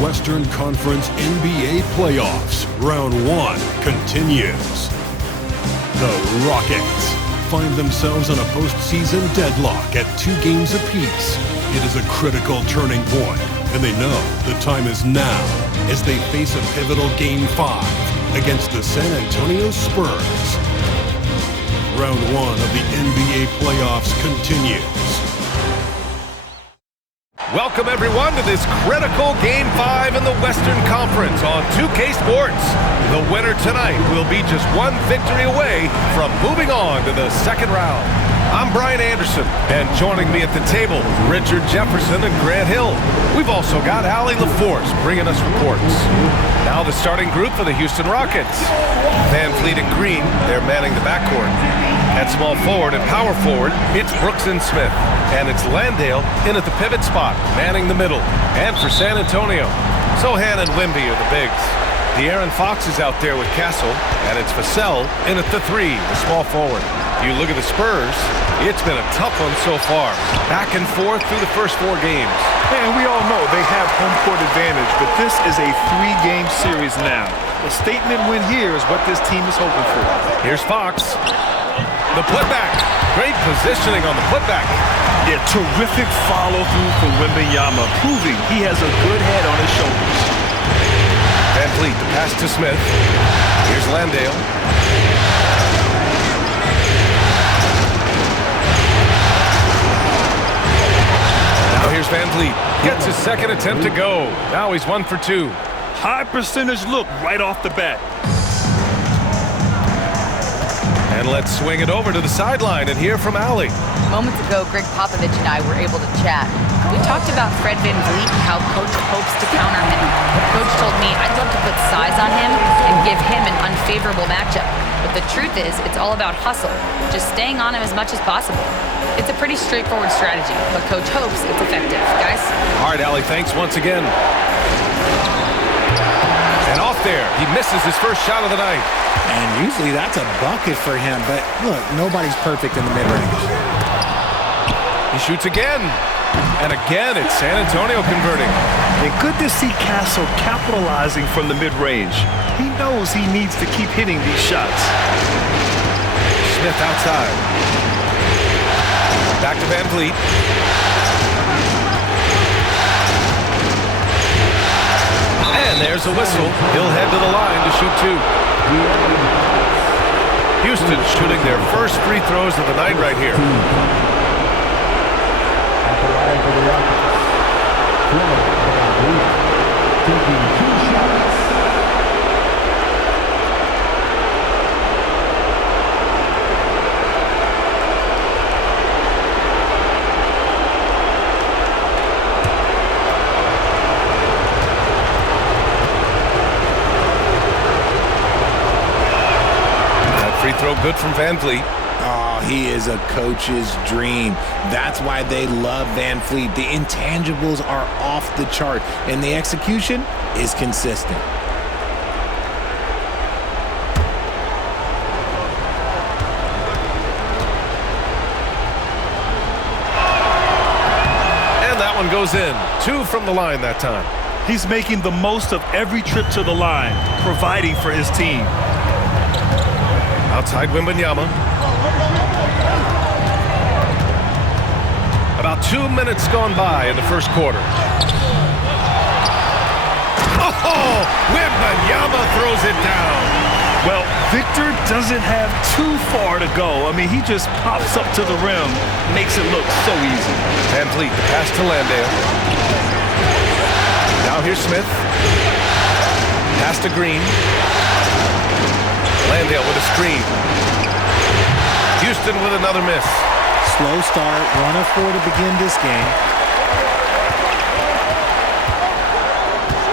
Western Conference NBA playoffs. Round 1 continues. The Rockets find themselves on a postseason deadlock at 2 games apiece. It is a critical turning point, and they know the time is now as they face a pivotal Game 5 against the San Antonio Spurs. Round 1 of the NBA playoffs continues. Welcome, everyone, to this critical Game 5 in the Western Conference on 2K Sports. The winner tonight will be just one victory away from moving on to the second round. I'm Brian Anderson, and joining me at the table, Richard Jefferson and Grant Hill. We've also got Allie LaForce bringing us reports. Now the starting group for the Houston Rockets. Van Fleet and Green, they're manning the backcourt. At small forward and power forward, it's Brooks and Smith. And it's Landale in at the pivot spot, manning the middle. And for San Antonio, Sohan and Wimby are the bigs. De'Aaron Fox is out there with Castle, and it's Vassell in at the 3, the small forward. You look at the Spurs, it's been a tough one so far. Back and forth through the first 4 games. And we all know they have home court advantage, but this is a 3-game series now. A statement win here is what this team is hoping for. Here's Fox. The putback. Great positioning on the putback. Yeah, terrific follow-through from Wembanyama, proving he has a good head on his shoulders. Van Fleet, the pass to Smith. Here's Landale. Now here's Van Fleet. Gets his second attempt to go. Now he's 1 for 2. High percentage look right off the bat. And let's swing it over to the sideline and hear from Allie. Moments ago, Greg Popovich and I were able to chat. We talked about Fred VanVleet and how Coach hopes to counter him. Coach told me I'd love to put size on him and give him an unfavorable matchup. But the truth is, it's all about hustle, just staying on him as much as possible. It's a pretty straightforward strategy, but Coach hopes it's effective. Guys? All right, Allie, thanks once again. And off there, he misses his first shot of the night. And usually that's a bucket for him, but look, nobody's perfect in the mid-range. He shoots again. And again, it's San Antonio converting. And good to see Castle capitalizing from the mid-range. He knows he needs to keep hitting these shots. Smith outside. Back to Van Fleet. And there's a whistle. He'll head to the line to shoot 2. Houston shooting their first free throws of the night right here. At the line for the Rockets, taking 2 shots. Free throw good from Van Fleet. Oh, he is a coach's dream. That's why they love Van Fleet. The intangibles are off the chart, and the execution is consistent. And that one goes in. 2 from the line that time. He's making the most of every trip to the line, providing for his team. Outside Wembanyama. About 2 minutes gone by in the first quarter. Oh, Wembanyama throws it down. Well, Victor doesn't have too far to go. I mean, he just pops up to the rim, makes it look so easy. Van Fleet, the pass to Landale. Now here's Smith. Pass to Green. Landale with a screen. Houston with another miss. Slow start, 1 of 4 to begin this game.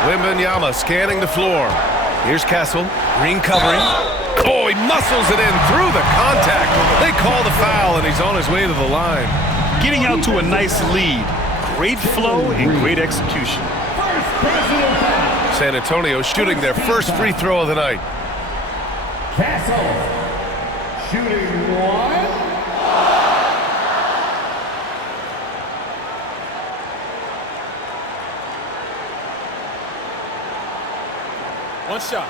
Wembanyama scanning the floor. Here's Castle. Green covering. Oh, he muscles it in through the contact. They call the foul, and he's on his way to the line. Getting out to a nice lead. Great flow and great execution. San Antonio shooting their first free throw of the night. Castle shooting 1. One shot.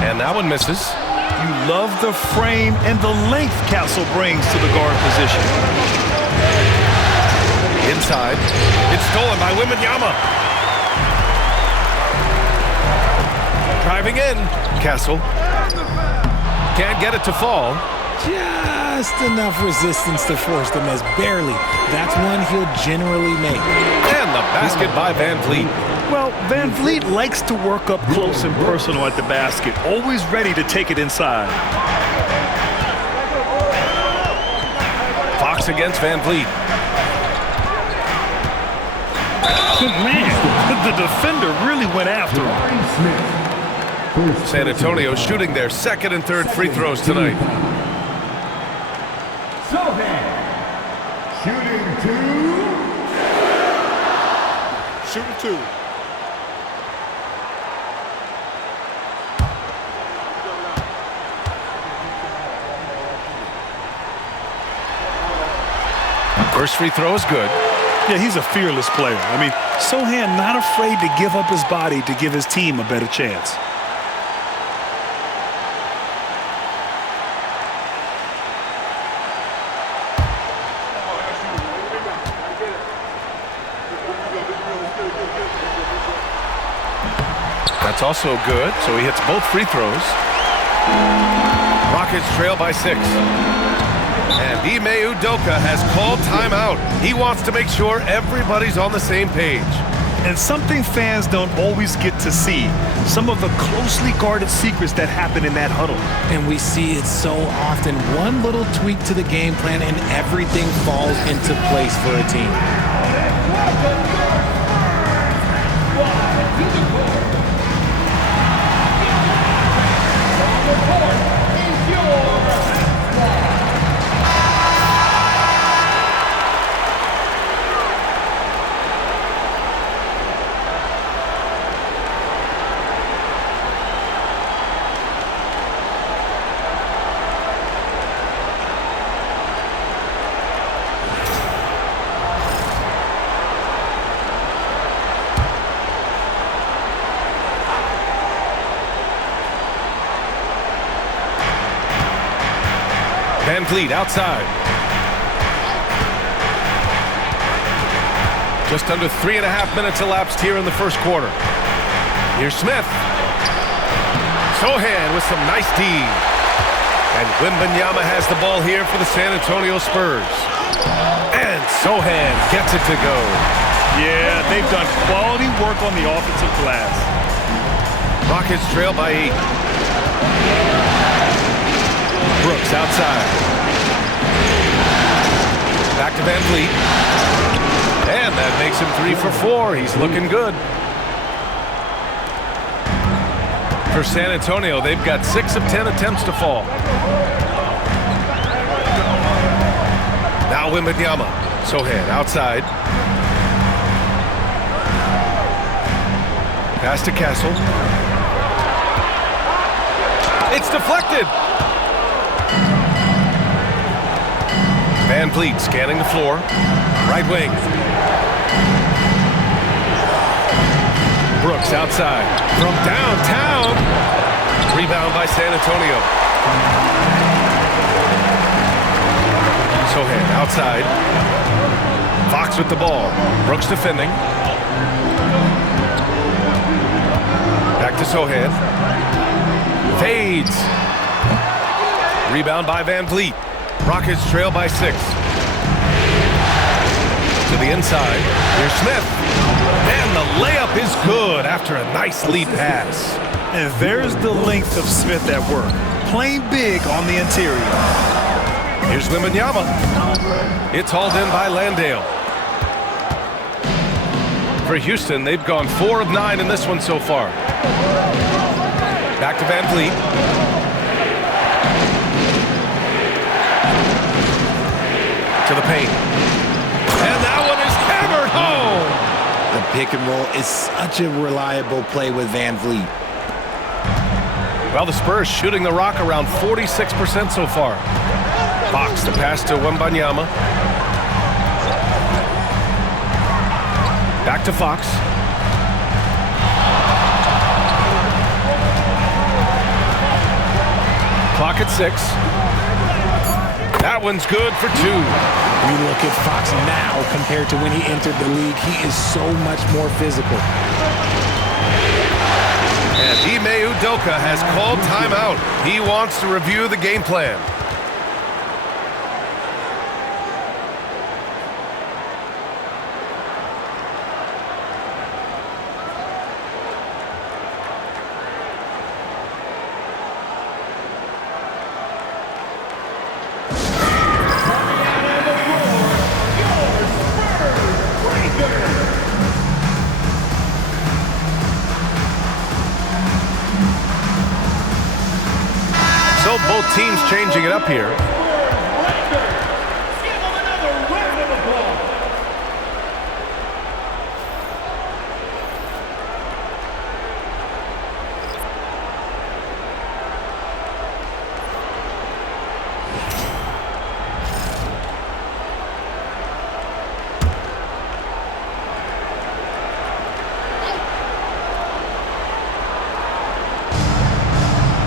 And that one misses. You love the frame and the length Castle brings to the guard position. Inside. It's stolen by Wembanyama. Driving in. Castle. Can't get it to fall. Just enough resistance to force the miss. Barely. That's one he'll generally make. And the basket by Van Vliet. Well, Van Vliet likes to work up close and personal at the basket, always ready to take it inside. Fox against Van Vliet. Man, the defender really went after him. San Antonio shooting their second and third free throws tonight. Shooting two. First free throw is good. Yeah, he's a fearless player. I mean, Sohan not afraid to give up his body to give his team a better chance. That's also good, so he hits both free throws. Rockets trail by 6. And Ime Udoka has called timeout. He wants to make sure everybody's on the same page. And something fans don't always get to see, some of the closely guarded secrets that happen in that huddle. And we see it so often. One little tweak to the game plan and everything falls into place for a team. Van Vliet outside. Just under 3.5 minutes elapsed here in the first quarter. Here's Smith. Sohan with some nice D. And Wembanyama has the ball here for the San Antonio Spurs. And Sohan gets it to go. Yeah, they've done quality work on the offensive glass. Rockets trail by 8. Brooks outside. Back to Van Vliet. And that makes him 3 for 4. He's looking good. For San Antonio, they've got 6 of 10 attempts to fall. Now Wembanyama. Sohan outside. Pass to Castle. It's deflected. Van Vliet scanning the floor. Right wing. Brooks outside. From downtown. Rebound by San Antonio. Sohan outside. Fox with the ball. Brooks defending. Back to Sohan. Fades. Rebound by Van Vliet. Rockets trail by 6. To the inside. Here's Smith. And the layup is good after a nice lead pass. And there's the length of Smith at work. Playing big on the interior. Here's Wembanyama. It's hauled in by Landale. For Houston, they've gone 4 of 9 in this one so far. Back to Van Vliet. To the paint. And that one is hammered home. The pick and roll is such a reliable play with Van Vliet. Well, the Spurs shooting the rock around 46% so far. Fox, the pass to Wembanyama. Back to Fox. Clock at 6. That one's good for 2. We look at Fox now compared to when he entered the league. He is so much more physical. And Ime Udoka has called timeout. He wants to review the game plan. So both teams changing it up here.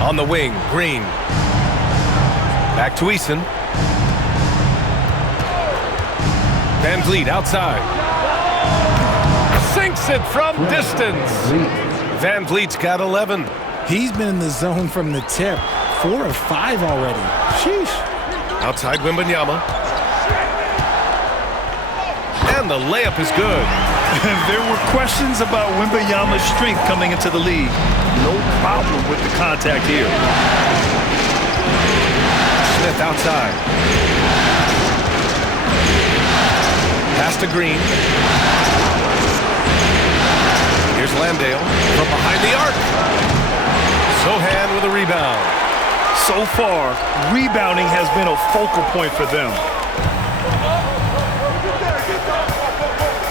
On the wing, Green. Back to Eason. Van Vliet outside. Sinks it from distance. Van Vliet's got 11. He's been in the zone from the tip. 4 of 5 already. Sheesh. Outside Wembanyama. And the layup is good. There were questions about Wembanyama's strength coming into the league. No problem with the contact here. Smith outside. Pass to Green. Here's Landale from behind the arc. Sohan with a rebound. So far, rebounding has been a focal point for them.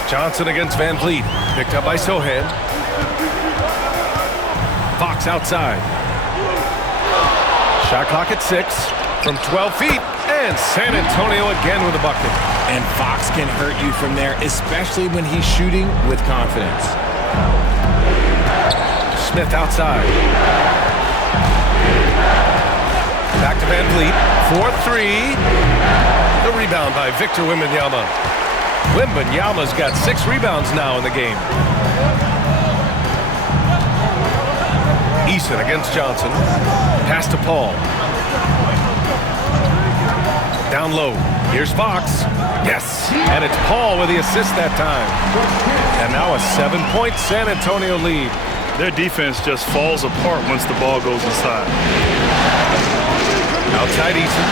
Johnson against Van Vliet. Picked up by Sohan. Fox outside. Shot clock at 6 from 12 feet. And San Antonio again with a bucket. And Fox can hurt you from there, especially when he's shooting with confidence. Smith outside. Back to Van Vliet. 4-3. The rebound by Victor Wembanyama. Wembanyama's got 6 rebounds now in the game. Eason against Johnson. Pass to Paul. Down low. Here's Fox. Yes. And it's Paul with the assist that time. And now a 7-point San Antonio lead. Their defense just falls apart once the ball goes inside. Outside Eason.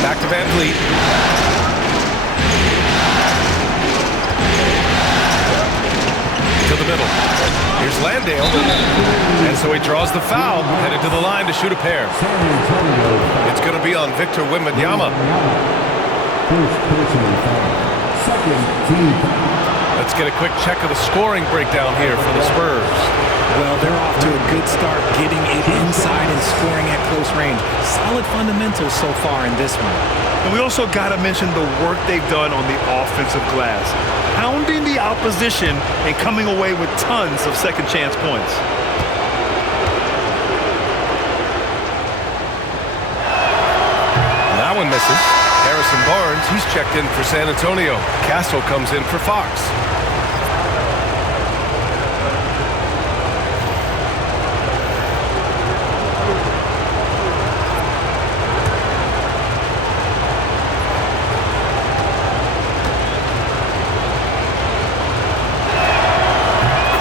Back to Van Vliet. To the middle. Here's Landale. And so he draws the foul, headed to the line to shoot a pair. It's going to be on Victor Wembanyama. Let's get a quick check of the scoring breakdown here for the Spurs. Well, they're off to a good start, getting it inside and scoring at close range. Solid fundamentals so far in this one. And we also got to mention the work they've done on the offensive glass, pounding the opposition and coming away with tons of second chance points. That one misses. Harrison Barnes, he's checked in for San Antonio. Castle comes in for Fox.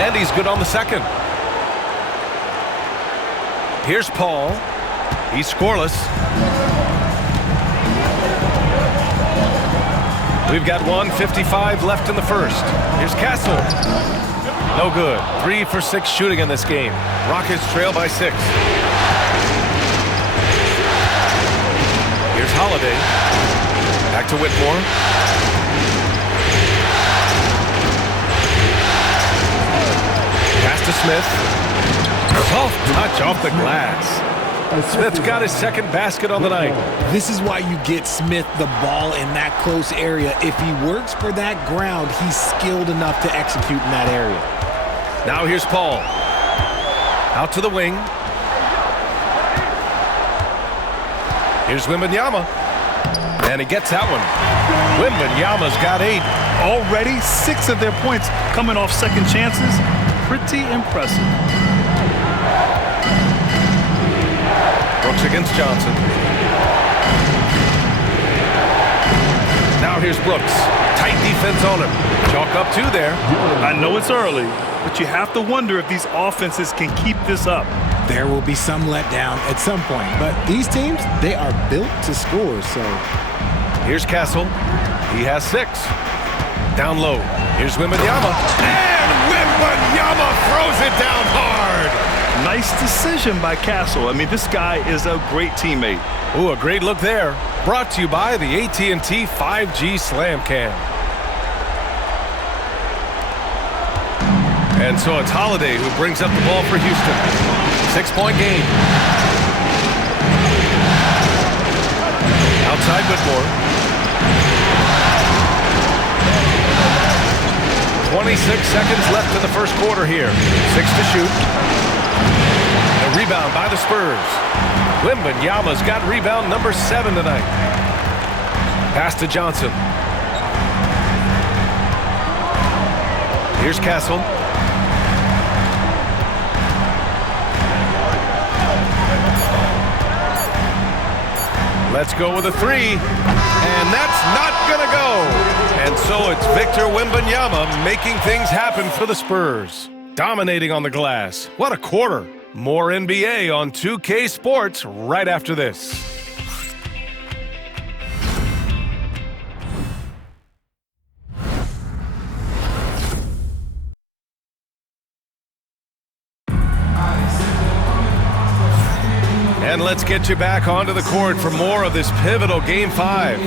And he's good on the second. Here's Paul. He's scoreless. We've got 1:55 left in the first. Here's Castle. No good. 3 for 6 shooting in this game. Rockets trail by 6. Here's Holiday. Back to Whitmore. to Smith. Soft touch off the glass. Smith's got his second basket on the night. This is why you get Smith the ball in that close area. If he works for that ground, he's skilled enough to execute in that area. Now here's Paul. Out to the wing. Here's Wembanyama. And he gets that one. Wembanyama's got 8. Already 6 of their points coming off second chances. Pretty impressive. Brooks against Johnson. Now here's Brooks. Tight defense on him. Chalk up 2 there. I know it's early, but you have to wonder if these offenses can keep this up. There will be some letdown at some point, but these teams, they are built to score, so. Here's Castle. He has 6. Down low. Here's Wembanyama. And Wembanyama throws it down hard. Nice decision by Castle. I mean, this guy is a great teammate. Ooh, a great look there. Brought to you by the AT&T 5G Slam Cam. And so it's Holiday who brings up the ball for Houston. 6-point game. Outside Whitmore. 26 seconds left in the first quarter here. 6 to shoot. A rebound by the Spurs. Wembanyama's got rebound number 7 tonight. Pass to Johnson. Here's Castle. Let's go with a 3. And that's not going to go. And so it's Victor Wembanyama making things happen for the Spurs. Dominating on the glass. What a quarter. More NBA on 2K Sports right after this. And let's get you back onto the court for more of this pivotal Game 5.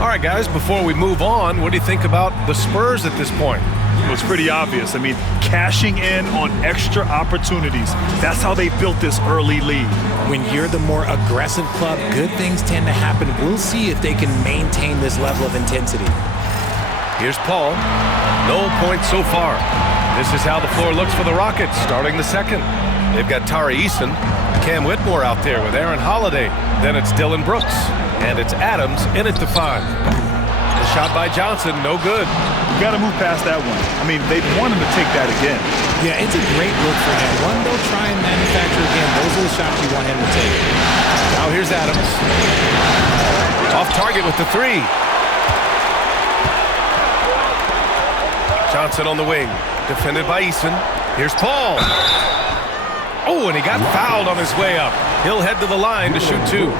All right, guys, before we move on, what do you think about the Spurs at this point? Well, it's pretty obvious. I mean, cashing in on extra opportunities. That's how they built this early lead. When you're the more aggressive club, good things tend to happen. We'll see if they can maintain this level of intensity. Here's Paul. No points so far. This is how the floor looks for the Rockets starting the second. They've got Tari Eason, Cam Whitmore out there with Aaron Holiday. Then it's Dylan Brooks. And it's Adams in at the 5. The shot by Johnson, no good. You got to move past that one. I mean, they want him to take that again. Yeah, it's a great look for him. One they'll try and manufacture again. Those are the shots you want him to take. Now here's Adams. Off target with the 3. Johnson on the wing. Defended by Eason. Here's Paul. Oh, and he got fouled on his way up. He'll head to the line to shoot 2.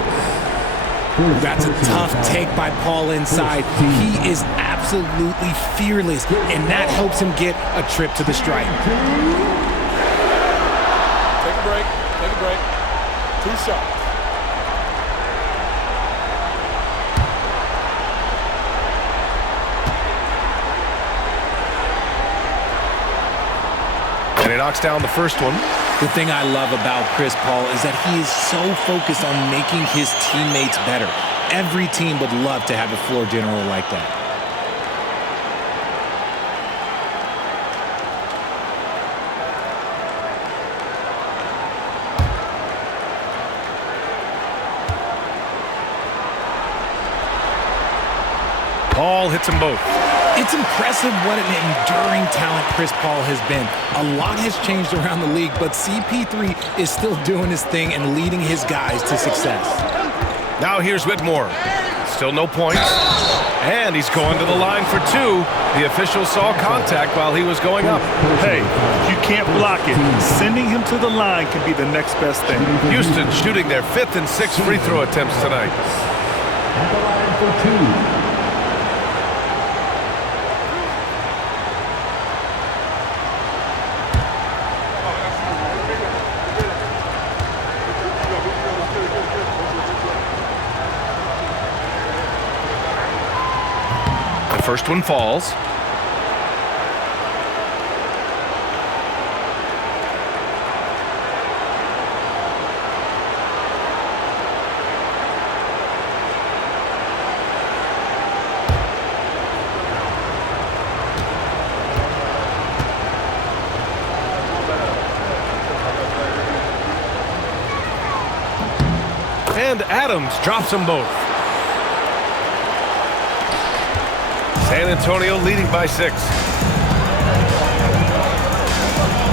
That's a tough take by Paul inside. He is absolutely fearless, and that helps him get a trip to the stripe. Take a break. Take a break. 2 shots. And he knocks down the first one. The thing I love about Chris Paul is that he is so focused on making his teammates better. Every team would love to have a floor general like that. Paul hits them both. It's impressive what an enduring talent Chris Paul has been. A lot has changed around the league, but CP3 is still doing his thing and leading his guys to success. Now here's Whitmore. Still no points. And he's going to the line for 2. The official saw contact while he was going up. Hey, you can't block it. Sending him to the line can be the next best thing. Houston shooting their 5th and 6th free throw attempts tonight. At the line for 2. First one falls. And Adams drops them both. San Antonio leading by 6.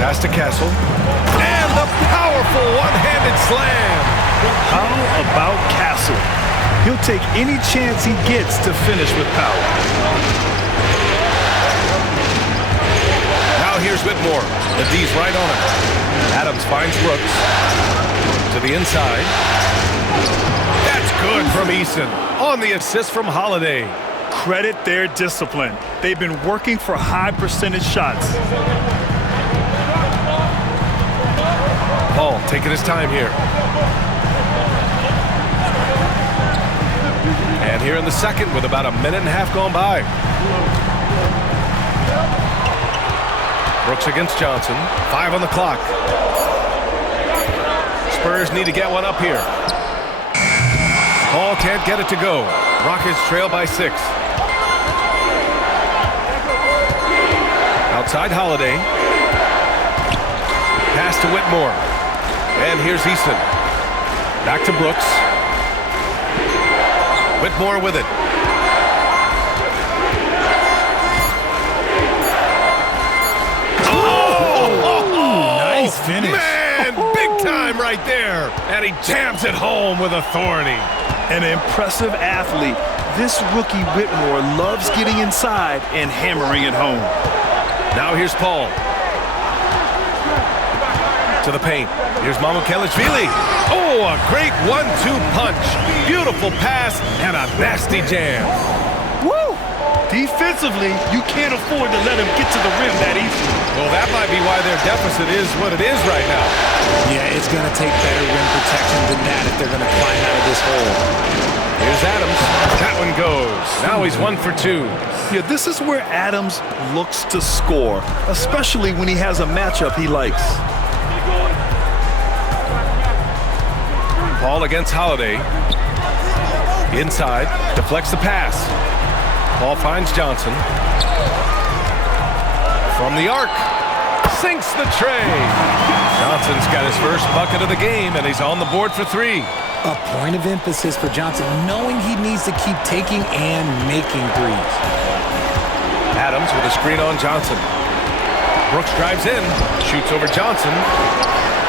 Pass to Castle. And the powerful one-handed slam. How about Castle? He'll take any chance he gets to finish with power. Now here's Whitmore. The D's right on him. Adams finds Brooks. To the inside. That's good from Eason. On the assist from Holiday. Credit their discipline. They've been working for high percentage shots. Paul taking his time here. And here in the second with about a minute and a half gone by. Brooks against Johnson. 5 on the clock. Spurs need to get one up here. Paul can't get it to go. Rockets trail by 6. Outside Holiday. Pass to Whitmore. And here's Eason. Back to Brooks. Whitmore with it. Nice finish. Man, big time right there. And he jams it home with authority. An impressive athlete. This rookie Whitmore loves getting inside and hammering it home. Now here's Paul. To the paint. Here's Mamukelashvili. Oh, a great 1-2 punch. Beautiful pass and a nasty jam. Woo! Defensively, you can't afford to let him get to the rim that easy. Well, that might be why their deficit is what it is right now. Yeah, it's going to take better rim protection than that if they're going to climb out of this hole. Here's Adams. That one goes. Now he's 1 for 2. Yeah, this is where Adams looks to score, especially when he has a matchup he likes. Paul against Holiday. Inside. Deflects the pass. Paul finds Johnson. From the arc. Sinks the tray. Johnson's got his first bucket of the game, and he's on the board for 3. A point of emphasis for Johnson, knowing he needs to keep taking and making threes. Adams with a screen on Johnson. Brooks drives in. Shoots over Johnson.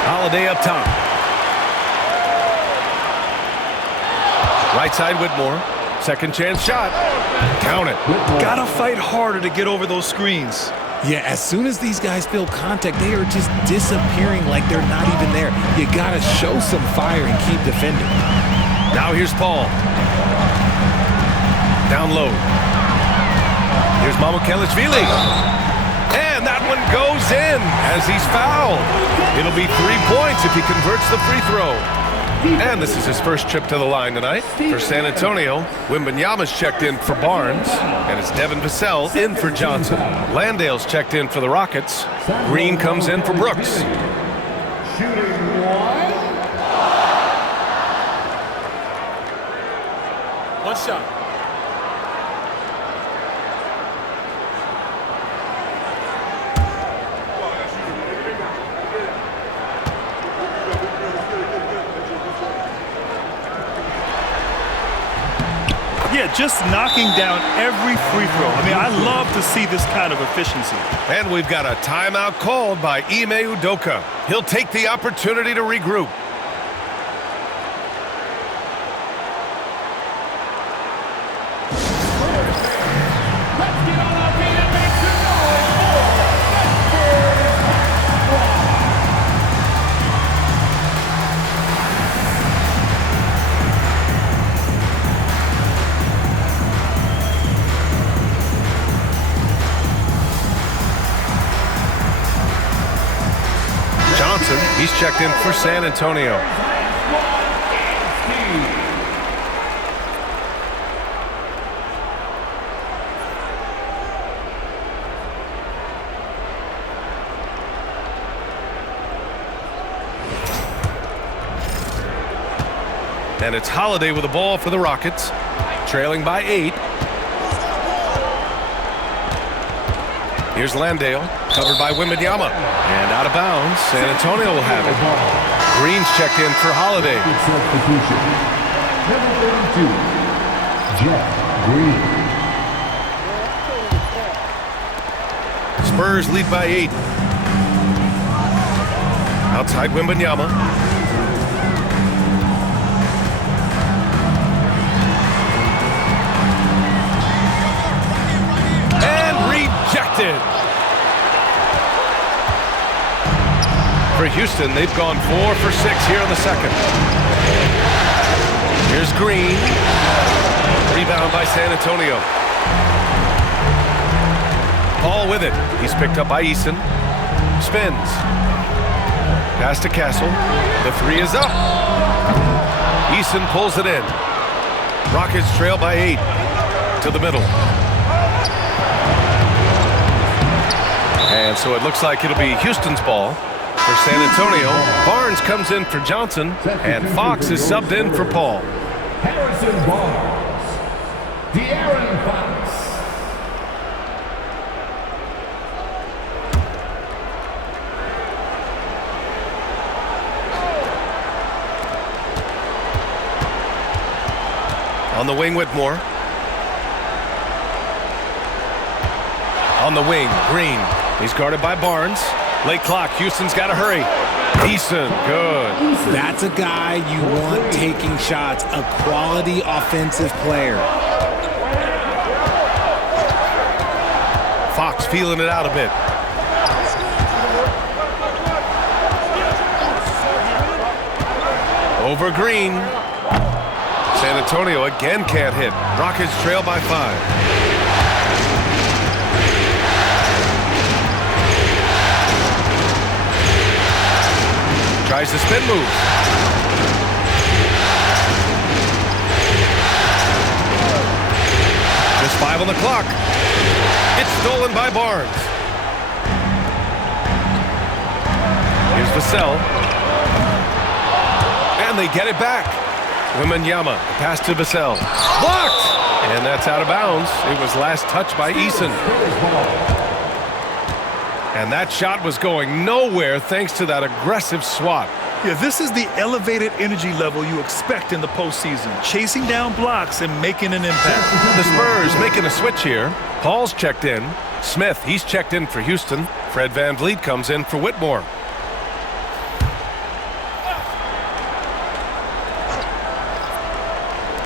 Holiday up top. Right side Whitmore. Second chance shot. Count it. Gotta fight harder to get over those screens. Yeah, as soon as these guys feel contact, they are just disappearing like they're not even there. You gotta show some fire and keep defending. Now here's Paul. Down low. Here's Mamukelashvili. And that one goes in as he's fouled. It'll be 3 points if he converts the free throw. And this is his first trip to the line tonight. For San Antonio, Wembanyama's checked in for Barnes. And it's Devin Vassell in for Johnson. Landale's checked in for the Rockets. Green comes in for Brooks. Shooting 1. One shot. Yeah, just knocking down every free throw. I mean, I love to see this kind of efficiency. And we've got a timeout called by Ime Udoka. He'll take the opportunity to regroup. Johnson, he's checked in for San Antonio. And it's Holiday with the ball for the Rockets, trailing by 8. Here's Landale, covered by Wembanyama. And out of bounds, San Antonio will have it. Green's checked in for Holiday. 22, Jeff Green. Spurs lead by 8. Outside Wembanyama. And rejected. For Houston, they've gone 4 for 6 here in the second. Here's Green. Rebound by San Antonio. Paul with it. He's picked up by Eason. Spins. Pass to Castle. The 3 is up. Eason pulls it in. Rockets trail by 8. To the middle. And so it looks like it'll be Houston's ball for San Antonio. Barnes comes in for Johnson. And Fox is subbed in for Paul. Harrison Barnes. De'Aaron Fox. On the wing, Whitmore. On the wing, Green. He's guarded by Barnes. Late clock. Houston's got to hurry. Eason, good. That's a guy you want taking shots, a quality offensive player. Fox feeling it out a bit. Over Green. San Antonio again can't hit. Rockets trail by 5. Tries to spin move. Just 5 on the clock. It's stolen by Barnes. Here's Vassell. And they get it back. Wembanyama, pass to Vassell. Blocked! And that's out of bounds. It was last touched by Eason. And that shot was going nowhere thanks to that aggressive swat. Yeah, this is the elevated energy level you expect in the postseason. Chasing down blocks and making an impact. The Spurs making a switch here. Paul's checked in. Smith, he's checked in for Houston. Fred VanVleet comes in for Whitmore.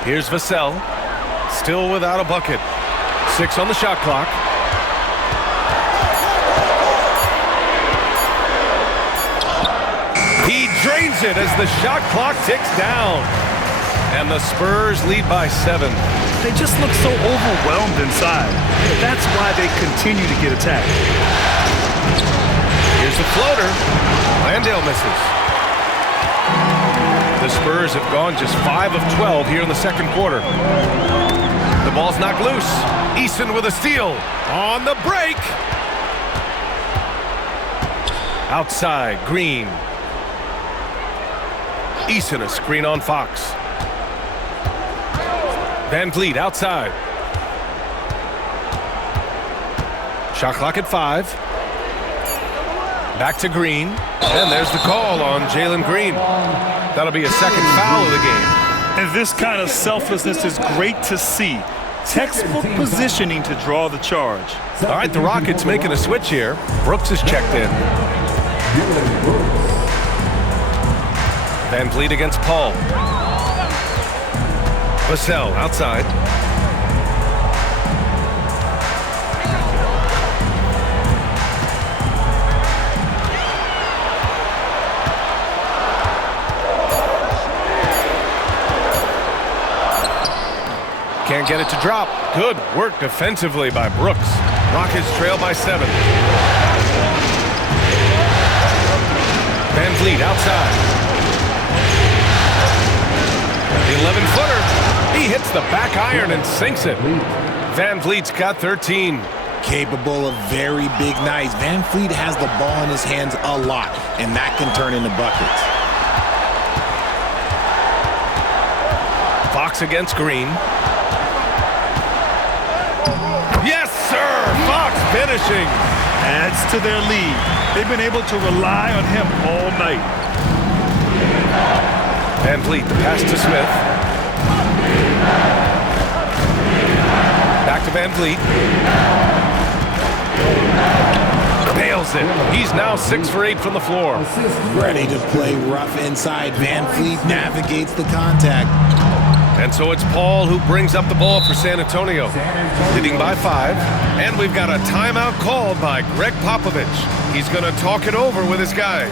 Here's Vassell. Still without a bucket. 6 on the shot clock. He drains it as the shot clock ticks down. And the Spurs lead by 7. They just look so overwhelmed inside. That's why they continue to get attacked. Here's the floater. Landale misses. The Spurs have gone just 5 of 12 here in the second quarter. The ball's knocked loose. Eason with a steal. On the break. Outside, Green. Eason a screen on Fox. VanVleet outside. Shot clock at 5. Back to Green. And there's the call on Jalen Green. That'll be a second foul of the game. And this kind of selflessness is great to see. Textbook positioning to draw the charge. All right, the Rockets making a switch here. Brooks is checked in. VanVleet against Paul. Vassell outside. Can't get it to drop. Good work defensively by Brooks. Rockets trail by 7. VanVleet outside. The 11-footer. He hits the back iron and sinks it. VanVleet's got 13. Capable of very big nights. VanVleet has the ball in his hands a lot, and that can turn into buckets. Fox against Green. Yes, sir! Fox finishing. Adds to their lead. They've been able to rely on him all night. VanVleet, the pass to Smith. Back to Van Vliet. Nails it. He's now 6 for 8 from the floor. Ready to play rough inside. Van Vliet navigates the contact. And so it's Paul who brings up the ball for San Antonio, leading by 5. And we've got a timeout called by Greg Popovich. He's going to talk it over with his guys.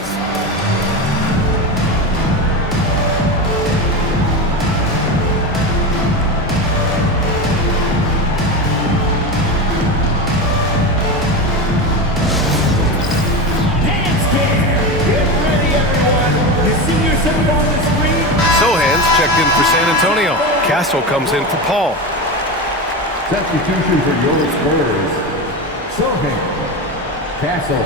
Sohan's checked in for San Antonio. Castle comes in for Paul. Substitution for your Spurs. Sohan. Castle.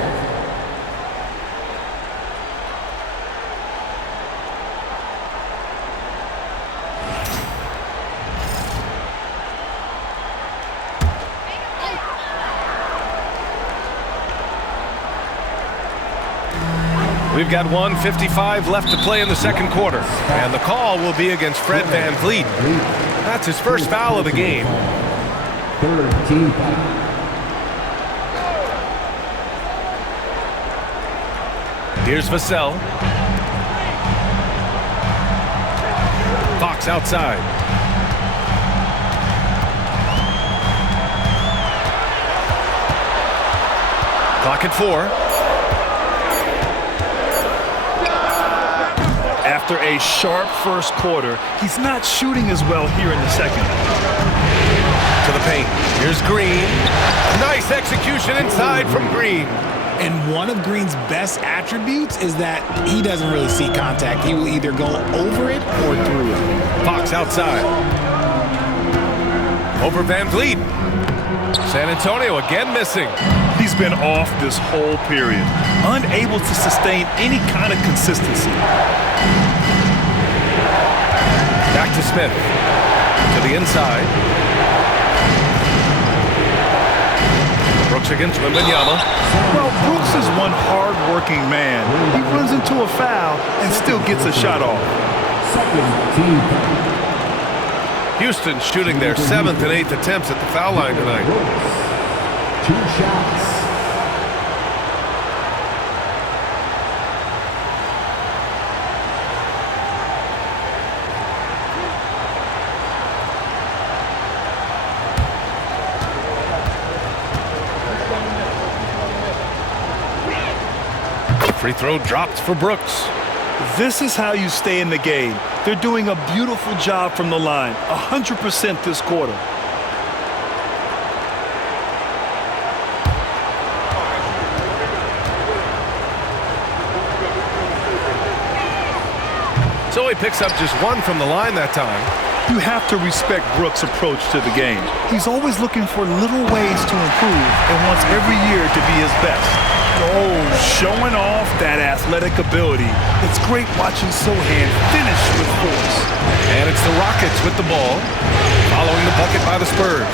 We've got 1:55 left to play in the second quarter. And the call will be against Fred Van Vliet. That's his first foul of the game. Third team foul. Here's Vassell. Fox outside. Clock at 4. After a sharp first quarter, he's not shooting as well here in the second. To the paint. Here's Green. Nice execution inside from Green. And one of Green's best attributes is that he doesn't really see contact. He will either go over it or through it. Fox outside. Over Van Vliet. San Antonio again missing. He's been off this whole period, unable to sustain any kind of consistency. Back to Smith. To the inside. Brooks against Wembanyama. Well, Brooks is one hard-working man. He runs into a foul and still gets a shot off. Second team. Houston shooting their 7th and 8th attempts at the foul line tonight. 2 shots. Free throw dropped for Brooks. This is how you stay in the game. They're doing a beautiful job from the line, 100% this quarter. So he picks up just 1 from the line that time. You have to respect Brooks' approach to the game. He's always looking for little ways to improve and wants every year to be his best. Oh, showing off that athletic ability. It's great watching Sohan finish with force. And it's the Rockets with the ball, following the bucket by the Spurs.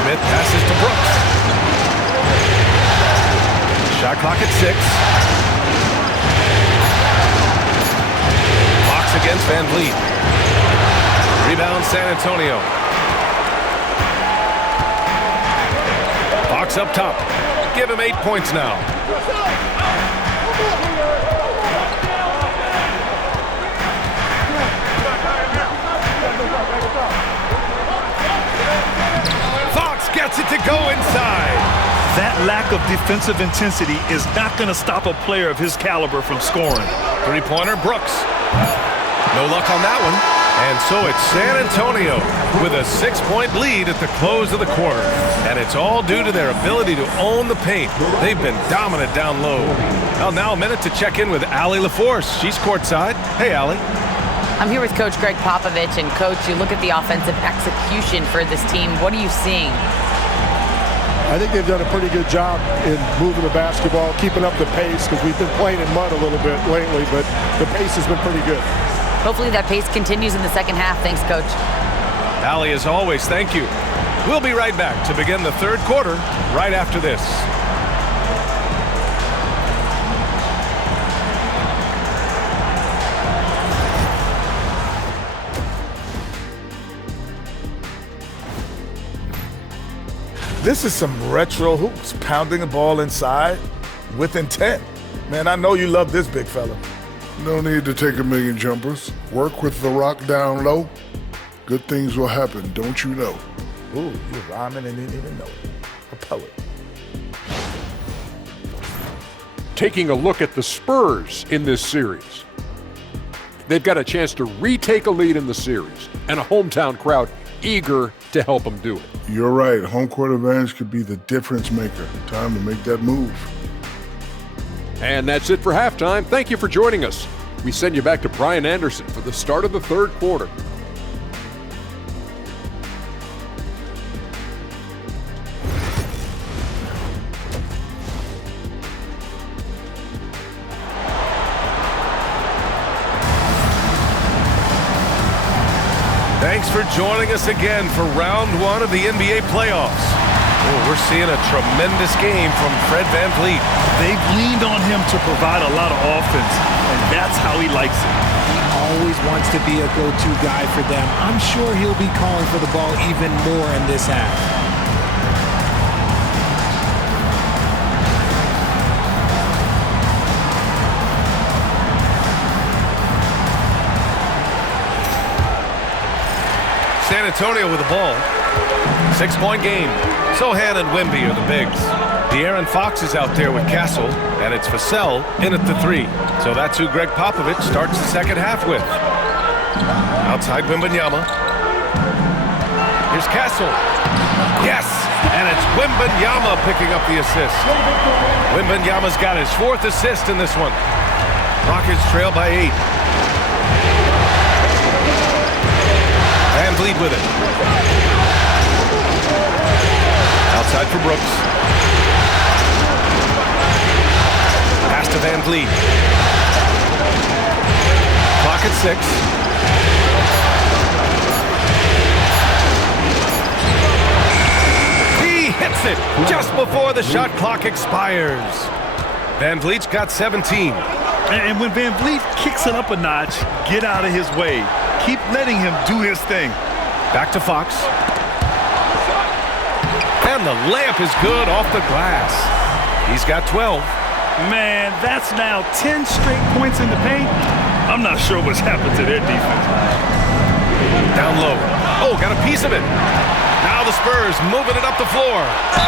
Smith passes to Brooks. Shot clock at 6. Fox against Van Vliet. Rebound San Antonio. Fox up top. Give him 8 points now. Fox gets it to go inside. That lack of defensive intensity is not going to stop a player of his caliber from scoring. Three-pointer, Brooks. No luck on that one. And so it's San Antonio with a 6-point lead at the close of the quarter. And it's all due to their ability to own the paint. They've been dominant down low. Well, now a minute to check in with Allie LaForce. She's courtside. Hey, Allie. I'm here with Coach Greg Popovich. And, Coach, you look at the offensive execution for this team. What are you seeing? I think they've done a pretty good job in moving the basketball, keeping up the pace, because we've been playing in mud a little bit lately, but the pace has been pretty good. Hopefully that pace continues in the second half. Thanks, Coach. Allie, as always, thank you. We'll be right back to begin the third quarter right after this. This is some retro hoops, pounding the ball inside with intent. Man, I know you love this big fella. No need to take a million jumpers. Work with the rock down low. Good things will happen, don't you know? Ooh, you're rhyming and didn't even know it. A poet. Taking a look at the Spurs in this series. They've got a chance to retake a lead in the series, and a hometown crowd eager to help them do it. You're right. Home court advantage could be the difference maker. Time to make that move. And that's it for halftime. Thank you for joining us. We send you back to Brian Anderson for the start of the third quarter. Thanks for joining us again for round one of the NBA playoffs. Oh, we're seeing a tremendous game from Fred VanVleet. They've leaned on him to provide a lot of offense, and that's how he likes it. He always wants to be a go-to guy for them. I'm sure he'll be calling for the ball even more in this half. San Antonio with the ball. 6-point game. Sohan and Wemby are the bigs. De'Aaron Fox is out there with Castle, and it's Vassell in at the 3. So that's who Greg Popovich starts the second half with. Outside Wembanyama. Here's Castle. Yes! And it's Wembanyama picking up the assist. Wembanyama's got his 4th assist in this one. Rockets trail by 8. VanVleet with it. Outside for Brooks. Pass to VanVleet. Clock at 6. He hits it just before the shot clock expires. VanVleet's got 17. And when VanVleet kicks it up a notch, get out of his way. Keep letting him do his thing. Back to Fox. And the layup is good off the glass. He's got 12. Man, that's now 10 straight points in the paint. I'm not sure what's happened to their defense. Down low. Oh, got a piece of it. Now the Spurs moving it up the floor.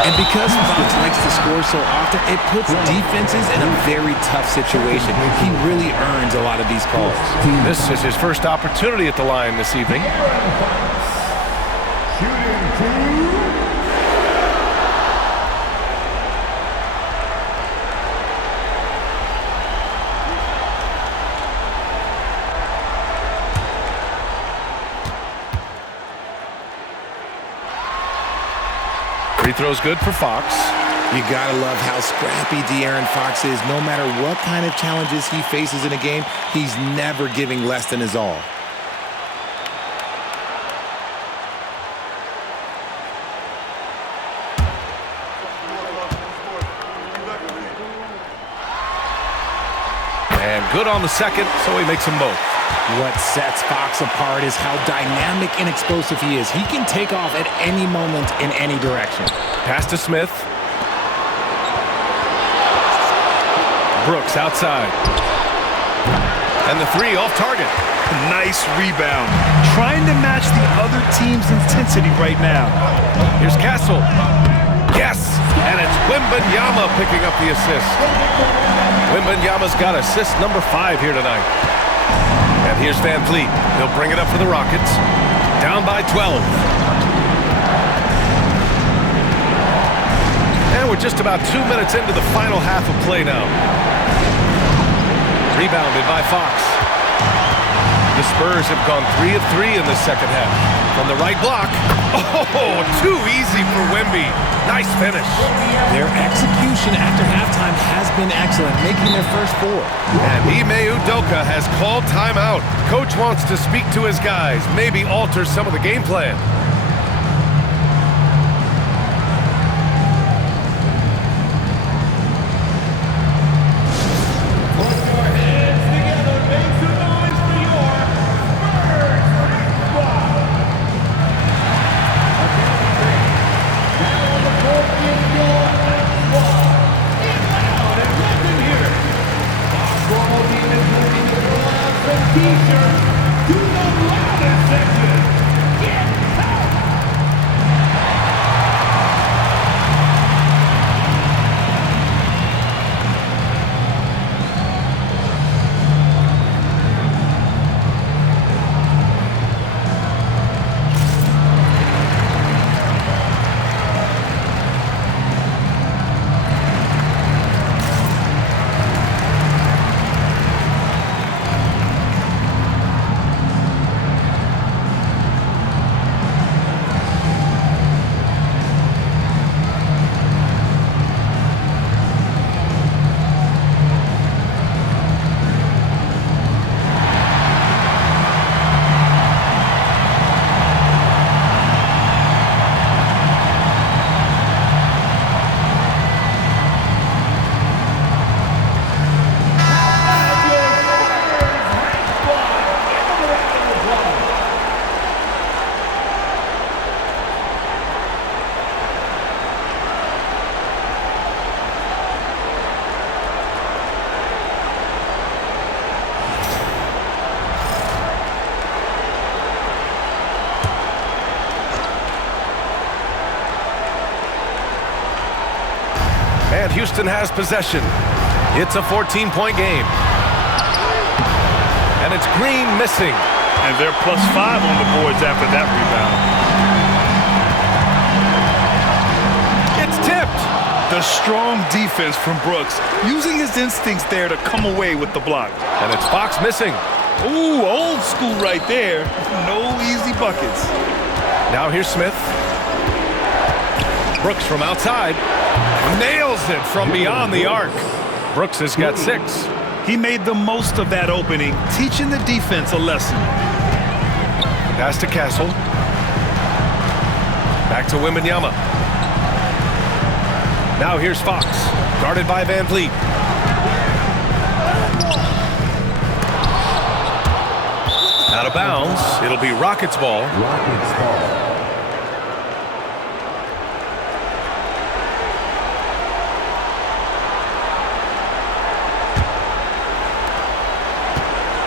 And because Fox likes to score so often, it puts defenses in a very tough situation. He really earns a lot of these calls. This is his first opportunity at the line this evening. Free throw's good for Fox. You gotta love how scrappy De'Aaron Fox is. No matter what kind of challenges he faces in a game, he's never giving less than his all. And good on the second, so he makes them both. What sets Fox apart is how dynamic and explosive he is. He can take off at any moment in any direction. Pass to Smith. Brooks outside. And the 3 off target. Nice rebound. Trying to match the other team's intensity right now. Here's Castle. Yes! And it's Wembanyama picking up the assist. Wembanyama's got assist number 5 here tonight. And here's VanVleet. He'll bring it up for the Rockets. Down by 12. And we're just about 2 minutes into the final half of play now. Rebounded by Fox. The Spurs have gone 3 of 3 in the second half. From the right block. Oh, too easy for Wemby. Nice finish. Their execution after halftime has been excellent, making their first 4. And Ime Udoka has called timeout. Coach wants to speak to his guys, maybe alter some of the game plan. And Houston has possession. It's a 14-point game. And it's Green missing. And they're +5 on the boards after that rebound. It's tipped. The strong defense from Brooks, using his instincts there to come away with the block. And it's Fox missing. Ooh, old school right there. No easy buckets. Now here's Smith. Brooks from outside. Nails it from beyond the arc. Brooks has got 6. He made the most of that opening, teaching the defense a lesson. Pass to Castle. Back to Wembanyama. Now here's Fox, guarded by Van Vliet. Out of bounds. It'll be Rockets ball. Rockets ball.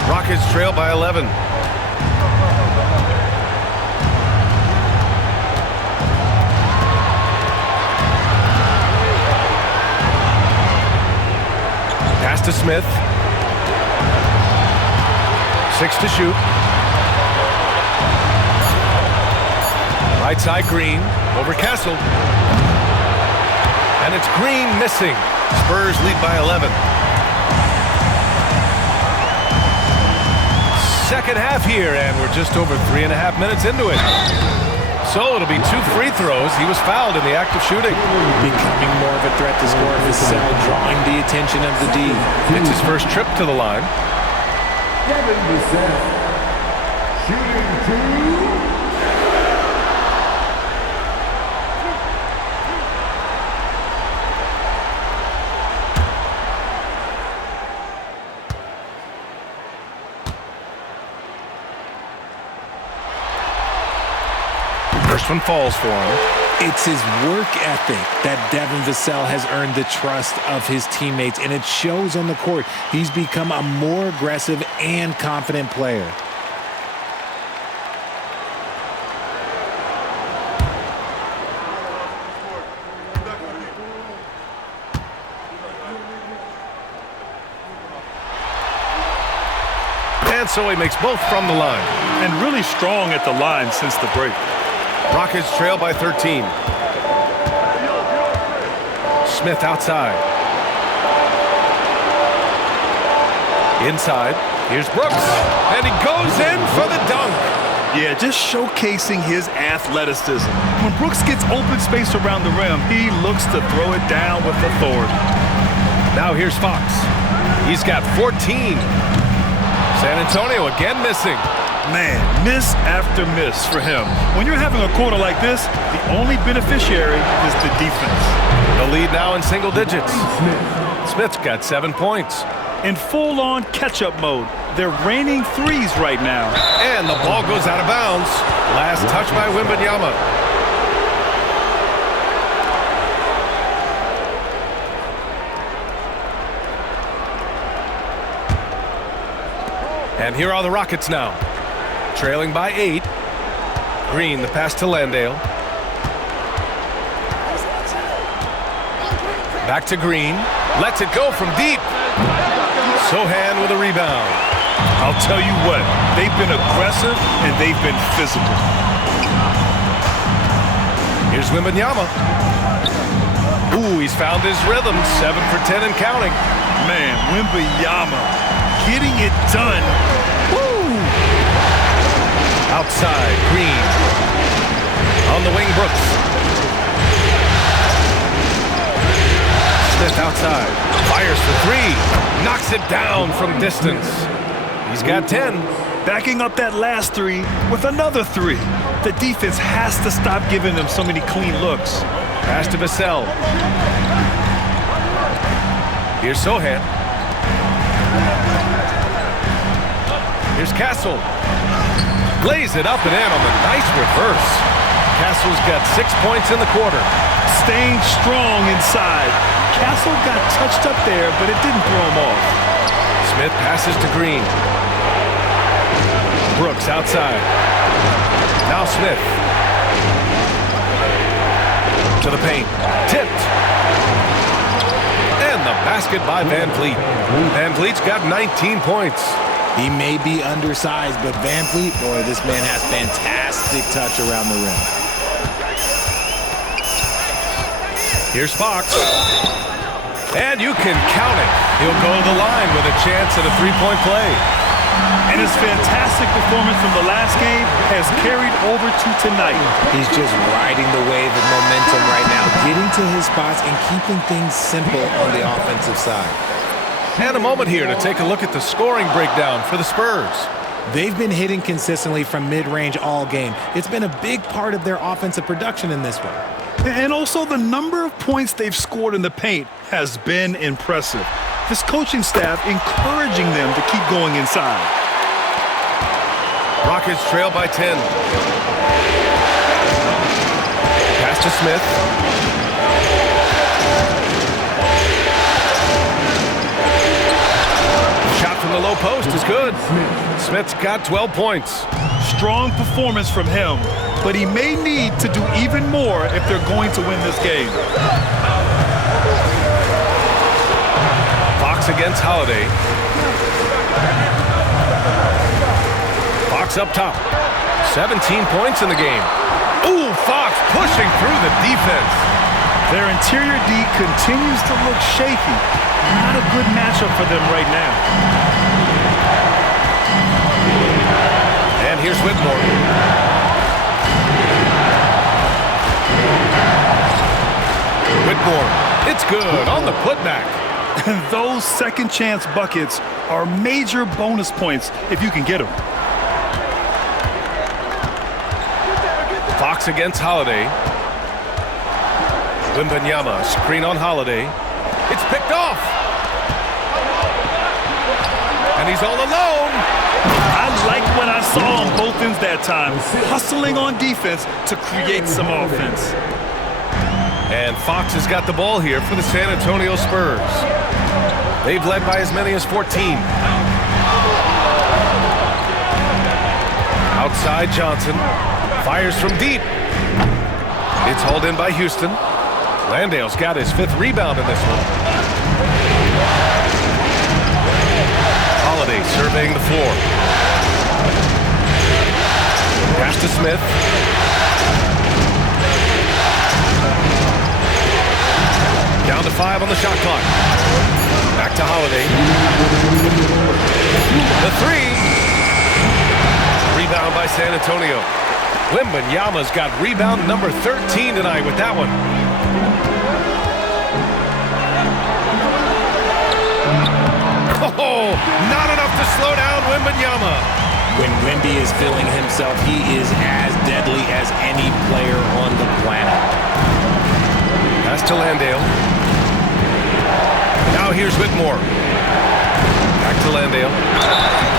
Rockets trail by 11. Pass to Smith. 6 to shoot. Right side Green over Castle. And it's Green missing. Spurs lead by 11. Second half here, and we're just over 3.5 minutes into it. So it'll be 2 free throws. He was fouled in the act of shooting. Becoming more of a threat to score Vassell, drawing the attention of the D. It's his first trip to the line. Devin Vassell. Shooting 2. First one falls for him. It's his work ethic that Devin Vassell has earned the trust of his teammates, and it shows on the court. He's become a more aggressive and confident player. And so he makes both from the line. And really strong at the line since the break. Rockets trail by 13. Smith outside. Inside. Here's Brooks. And he goes in for the dunk. Yeah, just showcasing his athleticism. When Brooks gets open space around the rim, he looks to throw it down with authority. Now here's Fox. He's got 14. San Antonio again missing. Man, miss after miss for him. When you're having a quarter like this, the only beneficiary is the defense. The lead now in single digits. Smith's got 7 points. In full-on catch-up mode, they're raining threes right now. And the ball goes out of bounds. Last touch by Wembanyama. And here are the Rockets now. Trailing by 8. Green, the pass to Landale. Back to Green. Lets it go from deep. Sohan with a rebound. I'll tell you what, they've been aggressive and they've been physical. Here's Wembanyama. Ooh, he's found his rhythm. 7 for 10 and counting. Man, Wembanyama getting it done. Woo! Outside, Green. On the wing, Brooks. Smith outside. Fires for 3. Knocks it down from distance. He's got 10. Backing up that last 3 with another 3. The defense has to stop giving them so many clean looks. Pass to Vassell. Here's Sohan. Here's Castle. Lays it up and in on the nice reverse. Castle's got 6 points in the quarter. Staying strong inside. Castle got touched up there, but it didn't throw him off. Smith passes to Green. Brooks outside. Now Smith. To the paint. Tipped. basket by Van Vliet. Van Vliet's got 19 points. He may be undersized, but Van Vliet, boy, this man has fantastic touch around the rim. Here's Fox. And you can count it. He'll go to the line with a chance at a three-point play. And his fantastic performance from the last game has carried over to tonight. He's just riding the wave of momentum right now, getting to his spots and keeping things simple on the offensive side. And a moment here to take a look at the scoring breakdown for the Spurs. They've been hitting consistently from mid-range all game. It's been a big part of their offensive production in this one. And also the number of points they've scored in the paint has been impressive. This coaching staff encouraging them to keep going inside. Rockets trail by 10. Pass to Smith. Shot from the low post is good. Smith's got 12 points. Strong performance from him, but he may need to do even more if they're going to win this game. Fox against Holiday. Fox up top. 17 points in the game. Ooh, Fox pushing through the defense. Their interior D continues to look shaky. Not a good matchup for them right now. And here's Whitmore. Whitmore, it's good on the putback. And those second chance buckets are major bonus points if you can get them. Fox against Holiday. Wembanyama, screen on Holiday. It's picked off. And he's all alone. I like what I saw on both ends that time. Hustling on defense to create some offense. And Fox has got the ball here for the San Antonio Spurs. They've led by as many as 14. Outside Johnson. Fires from deep. It's hauled in by Houston. Landale's got his 5th rebound in this one. Holiday surveying the floor. Pass to Smith. Down to 5 on the shot clock. Back to Holiday. The 3. Rebound by San Antonio. Wembanyama's got rebound number 13 tonight with that one. Oh, not enough to slow down Wembanyama. When Wemby is feeling himself, he is as deadly as any player on the planet. Pass to Landale. Now here's Whitmore. Back to Landale.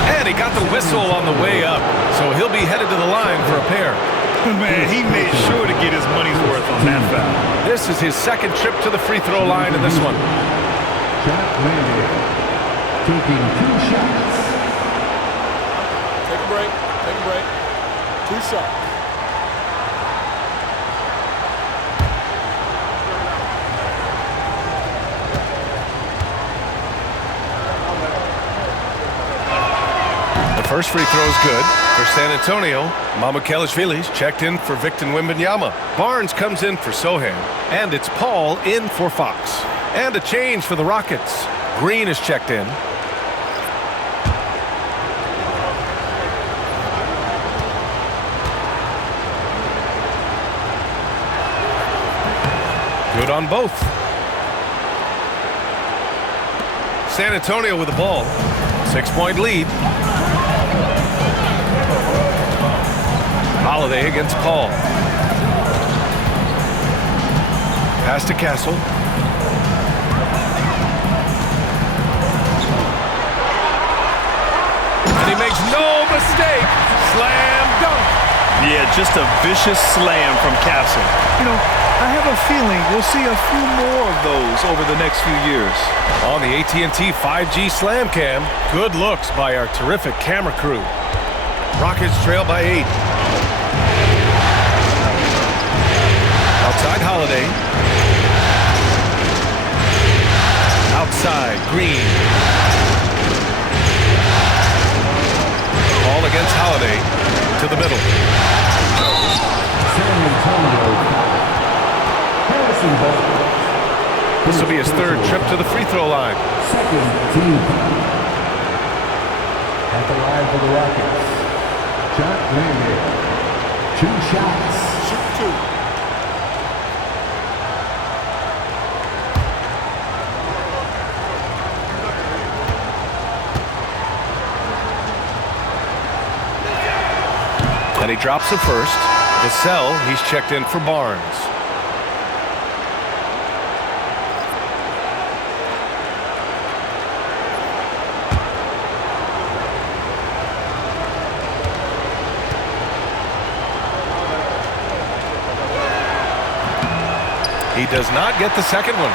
And he got the whistle on the way up, so he'll be headed to the line for a pair. Man, he made sure to get his money's worth on that foul. This is his 2nd trip to the free throw line in this one. Jack Landale taking 2 shots. Take a break. Take a break. 2 shots. The first free throw is good for San Antonio. Mamukelashvili's checked in for Victor Wembanyama. Barnes comes in for Sohan. And it's Paul in for Fox. And a change for the Rockets. Green is checked in. Good on both. San Antonio with the ball. 6-point lead. Holiday against Paul. Pass to Castle. And he makes no mistake. Slam dunk. Yeah, just a vicious slam from Castle. You know, I have a feeling we'll see a few more of those over the next few years. On the AT&T 5G Slam Cam, good looks by our terrific camera crew. Rockets trail by 8. Outside Holiday. side, Green. Ball against Holiday to the middle. San Antonio. Harrison Ball. This will be his third trip to the free throw line. Second team. At the line for the Rockets, Jack Manning. 2 shots. Shoot 2. And he drops the first. Vassell, he's checked in for Barnes. He does not get the second one.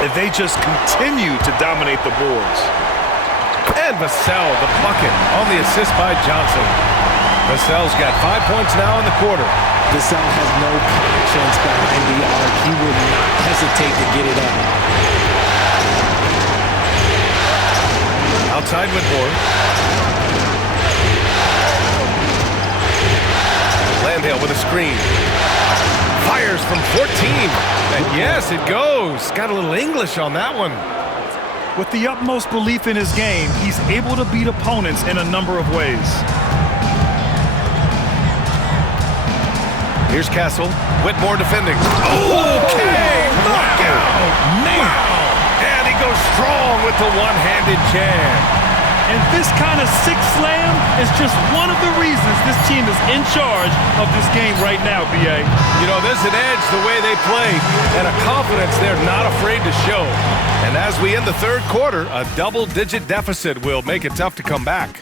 And they just continue to dominate the boards. And Vassell, the bucket on the assist by Johnson. Vassell's got 5 points now in the quarter. Vassell has no conscience behind the arc. He will not hesitate to get it up. Outside Whitmore. Landale with a screen. Fires from 14. And yes, it goes. Got a little English on that one. With the utmost belief in his game, he's able to beat opponents in a number of ways. Here's Castle. Whitmore defending. Okay! Knockout! Wow! And he goes strong with the one-handed jam. And this kind of sick slam is just one of the reasons this team is in charge of this game right now, B.A. You know, there's an edge the way they play and a confidence they're not afraid to show. And as we end the third quarter, a double-digit deficit will make it tough to come back.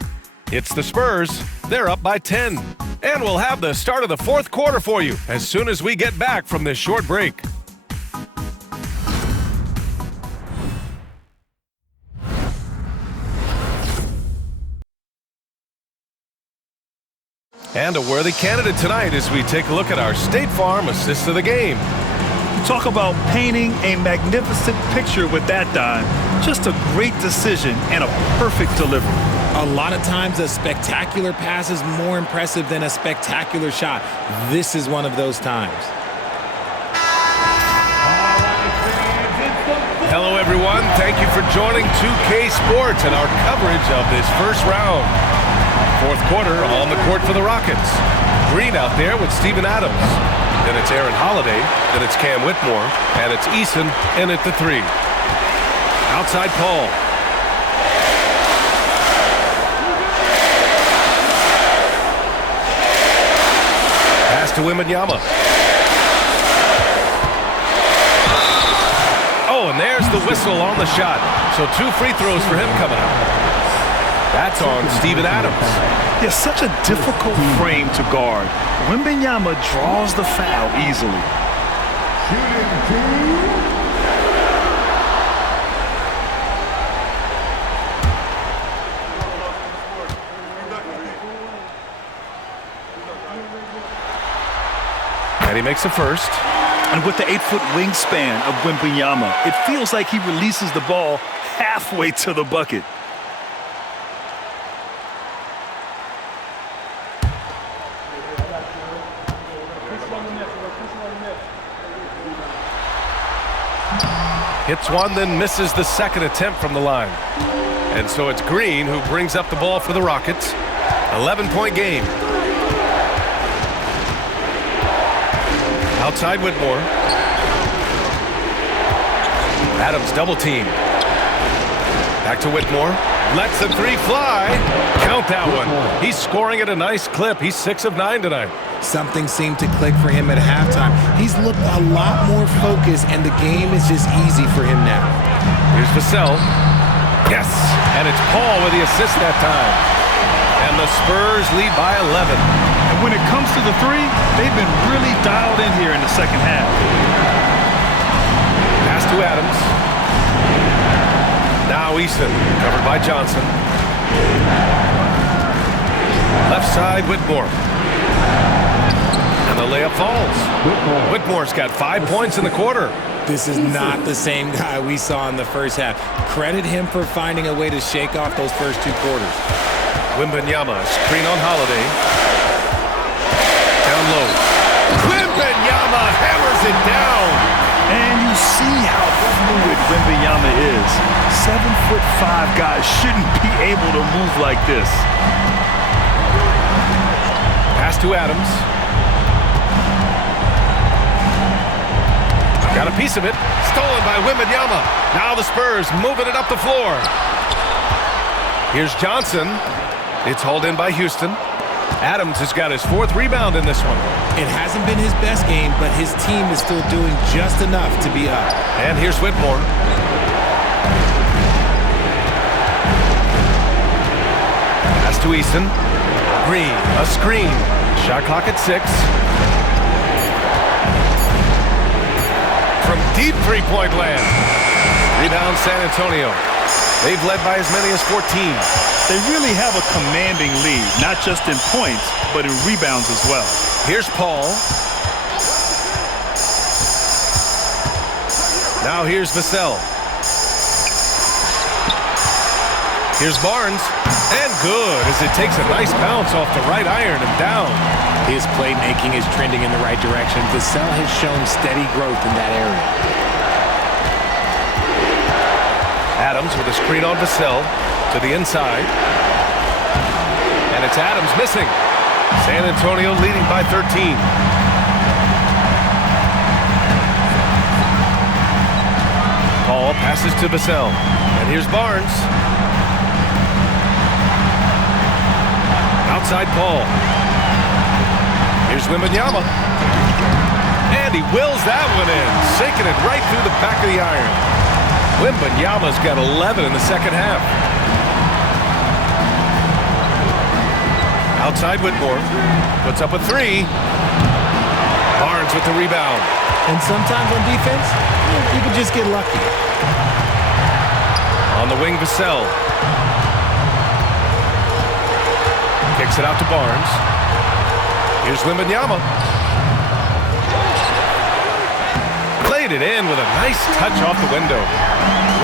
It's the Spurs. They're up by 10. And we'll have the start of the fourth quarter for you as soon as we get back from this short break. And a worthy candidate tonight as we take a look at our State Farm assist of the game. Talk about painting a magnificent picture with that dime. Just a great decision and a perfect delivery. A lot of times a spectacular pass is more impressive than a spectacular shot. This is one of those times. Hello, everyone. Thank you for joining 2K Sports and our coverage of this first round. Fourth quarter on the court for the Rockets. Green out there with Steven Adams. Then it's Aaron Holiday. Then it's Cam Whitmore. And it's Eason in at the 3. Outside Paul. Pass to Wembanyama. Oh, and there's the whistle on the shot. So 2 free throws for him coming up. That's on Steven Adams. Yeah, such a difficult frame to guard. Wembanyama draws the foul easily. And he makes the first. And with the 8-foot wingspan of Wembanyama, it feels like he releases the ball halfway to the bucket. Hits one, then misses the second attempt from the line. And so it's Green who brings up the ball for the Rockets. 11-point game. Outside Whitmore. Adams double team. Back to Whitmore. Lets the 3 fly. Count that one. He's scoring at a nice clip. He's 6 of 9 tonight. Something seemed to click for him at halftime. He's looked a lot more focused, and the game is just easy for him now. Here's Vassell. Yes, and it's Paul with the assist that time. And the Spurs lead by 11. And when it comes to the 3, they've been really dialed in here in the second half. Pass to Adams. Now Easton, covered by Johnson. Left side, Whitmore. And the layup falls. Whitmore's got 5 points in the quarter. This is not the same guy we saw in the first half. Credit him for finding a way to shake off those first 2 quarters. Wembanyama, screen on Holiday. Down low. Wembanyama hammers it down. And you see how fluid Wembanyama is. 7'5" guys shouldn't be able to move like this. Pass to Adams. Got a piece of it. Stolen by Wembanyama. Now the Spurs moving it up the floor. Here's Johnson. It's hauled in by Houston. Adams has got his 4th rebound in this one. It hasn't been his best game, but his team is still doing just enough to be up. And here's Whitmore. Pass to Easton. Green, a screen. Shot clock at 6. From deep three-point land. Rebound San Antonio. They've led by as many as 14. They really have a commanding lead, not just in points, but in rebounds as well. Here's Paul. Now here's Vassell. Here's Barnes. And good as it takes a nice bounce off the right iron and down. His playmaking is trending in the right direction. Vassell has shown steady growth in that area. Adams with a screen on Vassell to the inside. And it's Adams missing. San Antonio leading by 13. Paul passes to Vassell. And here's Barnes. Outside Paul. Here's Wembanyama. And he wills that one in, sinking it right through the back of the iron. Wembanyama's got 11 in the second half. Outside Whitmore. Puts up a 3. Barnes with the rebound. And sometimes on defense, you can just get lucky. On the wing, Vassell. Kicks it out to Barnes. Here's Wembanyama. Laid it in with a nice touch off the window.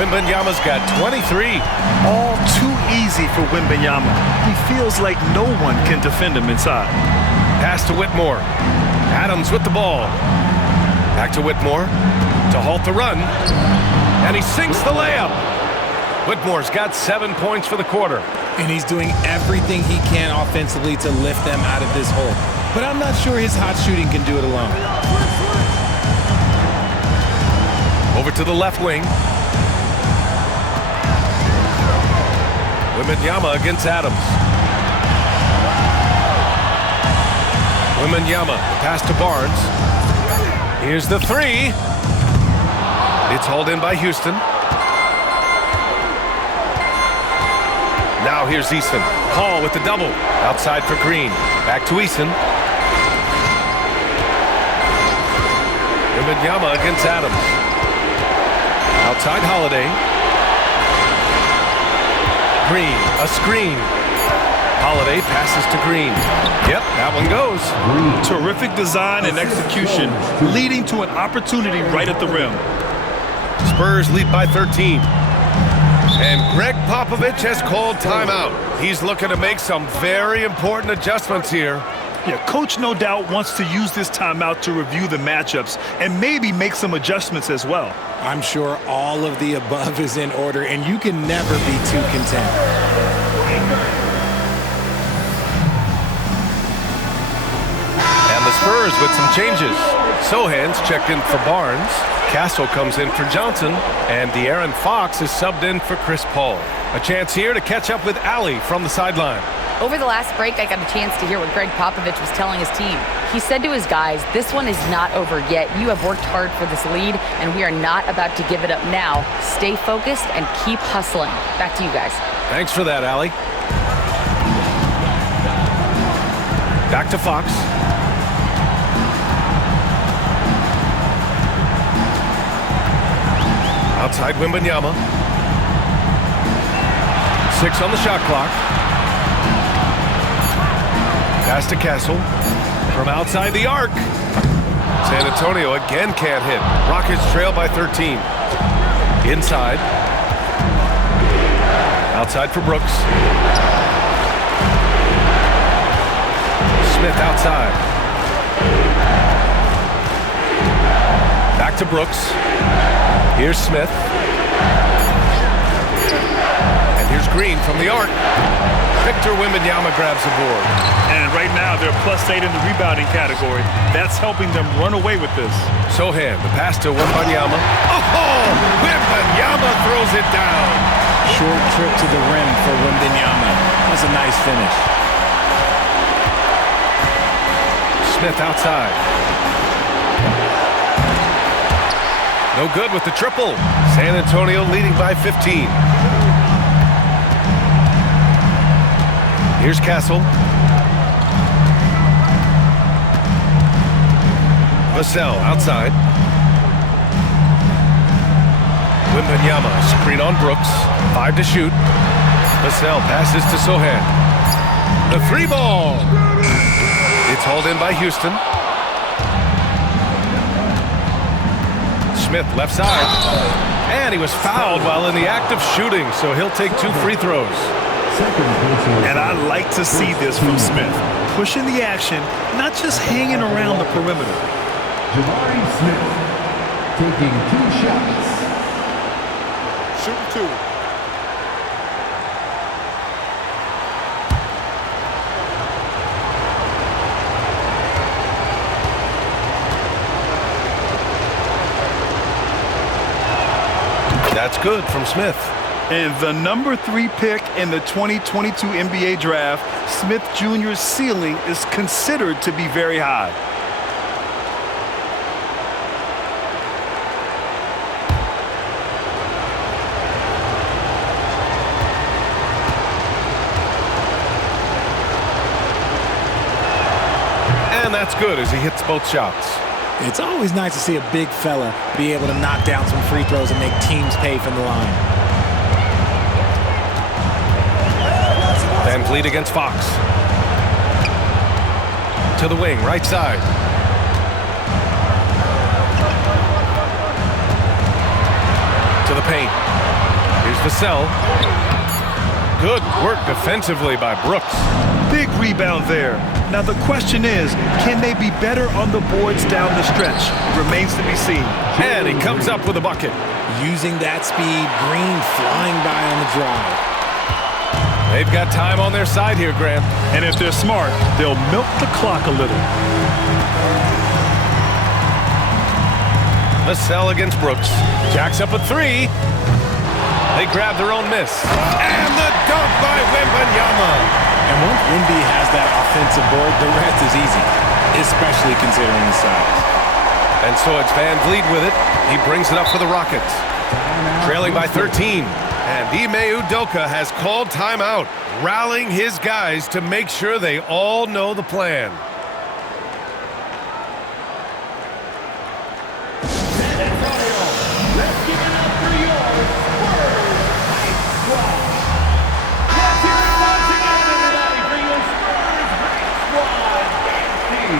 Wembanyama's got 23. All too easy for Wembanyama. He feels like no one can defend him inside. Pass to Whitmore. Adams with the ball. Back to Whitmore to halt the run. And he sinks the layup. Whitmore's got 7 points for the quarter. And he's doing everything he can offensively to lift them out of this hole. But I'm not sure his hot shooting can do it alone. Over to the left wing. Wembanyama against Adams. Wembanyama, pass to Barnes. Here's the 3. It's hauled in by Houston. Now here's Easton. Paul with the double. Outside for Green. Back to Easton. Wembanyama against Adams. Outside Holiday. Green, a screen. Holiday passes to Green. Yep, that one goes. Terrific design and execution, leading to an opportunity right at the rim. Spurs lead by 13. And Greg Popovich has called timeout. He's looking to make some very important adjustments here. Yeah, Coach no doubt wants to use this timeout to review the matchups and maybe make some adjustments as well. I'm sure all of the above is in order, and you can never be too content. And the Spurs with some changes. Sohan's checked in for Barnes. Castle comes in for Johnson. And De'Aaron Fox is subbed in for Chris Paul. A chance here to catch up with Allie from the sideline. Over the last break, I got a chance to hear what Greg Popovich was telling his team. He said to his guys, this one is not over yet. You have worked hard for this lead, and we are not about to give it up now. Stay focused and keep hustling. Back to you guys. Thanks for that, Allie. Back to Fox. Outside Wembanyama. 6 on the shot clock. Pass to Castle. From outside the arc. San Antonio again can't hit. Rockets trail by 13. Inside. Outside for Brooks. Smith outside. Back to Brooks. Here's Smith. And here's Green from the arc. Victor Wembanyama grabs the board. And right now they're +8 in the rebounding category. That's helping them run away with this. Sohan, the pass to Wembanyama. Oh! Wembanyama throws it down. Short trip to the rim for Wembanyama. That's a nice finish. Smith outside. No good with the triple. San Antonio leading by 15. Here's Castle. Vassell outside. Wembanyama screen on Brooks. 5 to shoot. Vassell passes to Sohan. The 3-ball. It's hauled in by Houston. Smith left side. And he was fouled while in the act of shooting, so he'll take 2 free throws. And I like to see this from Smith. Pushing the action, not just hanging around the perimeter. Jabari Smith taking 2 shots. Shooting 2. That's good from Smith. And the number 3 pick in the 2022 NBA draft, Smith Jr.'s ceiling is considered to be very high. And that's good as he hits both shots. It's always nice to see a big fella be able to knock down some free throws and make teams pay from the line. Van Vliet against Fox. To the wing, right side. To the paint. Here's Vassell. Good work defensively by Brooks. Big rebound there. Now the question is, can they be better on the boards down the stretch? Remains to be seen. And he comes up with a bucket. Using that speed, Green flying by on the drive. They've got time on their side here, Grant. And if they're smart, they'll milk the clock a little. Vassell against Brooks. Jacks up a 3. They grab their own miss. And the dunk by Wembanyama. And once Wemby has that offensive board, the rest is easy, especially considering his size. And so it's Van Vliet with it. He brings it up for the Rockets. Trailing by 13. And Ime Udoka has called timeout, rallying his guys to make sure they all know the plan. San Antonio, let's give it up for your Spurs Hype Squad. Let's hear it once again, everybody, for your Spurs Hype Squad dance team.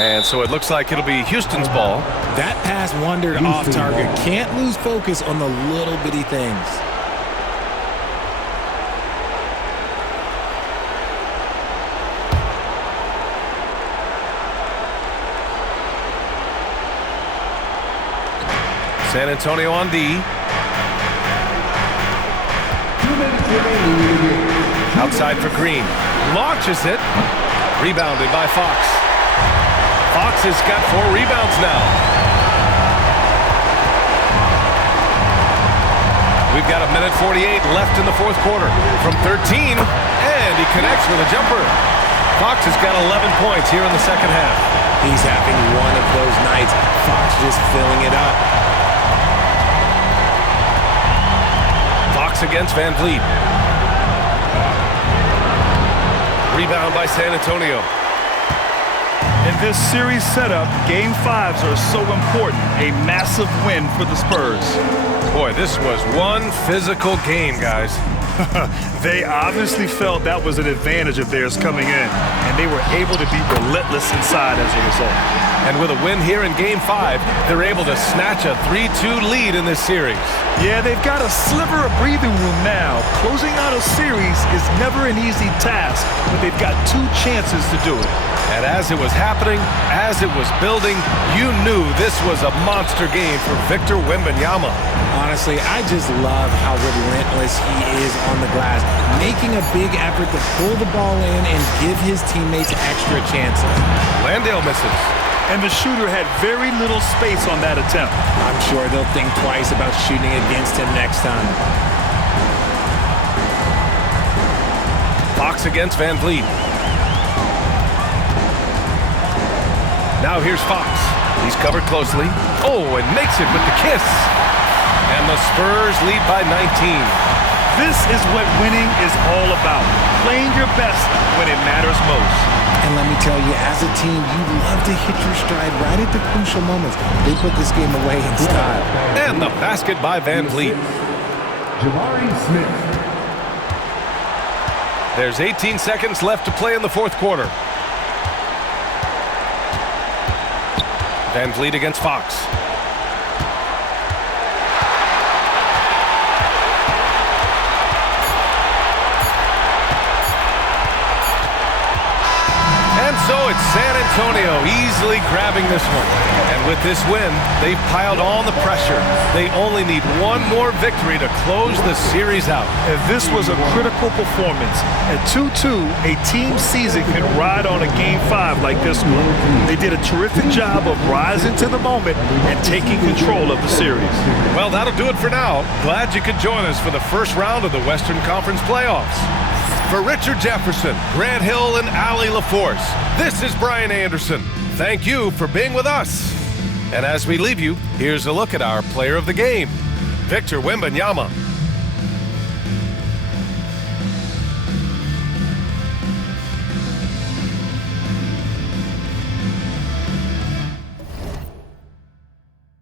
And so it looks like it'll be Houston's ball. That pass wandered off target. Can't lose focus on the little bitty things. San Antonio on D. 2 minutes remaining in the game. Outside for Green. Launches it. Rebounded by Fox. Fox has got 4 rebounds now. We've got 1:48 left in the 4th quarter. From 13, and he connects with a jumper. Fox has got 11 points here in the 2nd half. He's having one of those nights. Fox just filling it up. Fox against Van Vliet. Rebound by San Antonio. In this series setup, Game 5s are so important. A massive win for the Spurs. Boy, this was one physical game, guys. They obviously felt that was an advantage of theirs coming in, and they were able to be relentless inside as a result. And with a win here in Game 5, they're able to snatch a 3-2 lead in this series. Yeah, they've got a sliver of breathing room now. Closing out a series is never an easy task, but they've got 2 chances to do it. And as it was happening, as it was building, you knew this was a monster game for Victor Wembanyama. Honestly, I just love how relentless he is on the glass, making a big effort to pull the ball in and give his teammates extra chances. Landale misses. And the shooter had very little space on that attempt. I'm sure they'll think twice about shooting against him next time. Fox against Van Vliet. Now here's Fox. He's covered closely. Oh, and makes it with the kiss. And the Spurs lead by 19. This is what winning is all about. Playing your best when it matters most. And let me tell you, as a team, you love to hit your stride right at the crucial moments. They put this game away in style. And the basket by Van Vliet. Jabari Smith. There's 18 seconds left to play in the fourth quarter. Van Vliet against Fox. And so it's San Antonio easily grabbing this one. And with this win, they've piled on the pressure. They only need one more victory to close the series out. And this was a critical performance. At 2-2, a team season can ride on a Game 5 like this one. They did a terrific job of rising to the moment and taking control of the series. Well, that'll do it for now. Glad you could join us for the first round of the Western Conference playoffs. For Richard Jefferson, Grant Hill, and Allie LaForce, this is Brian Anderson. Thank you for being with us. And as we leave you, here's a look at our player of the game, Victor Wembanyama.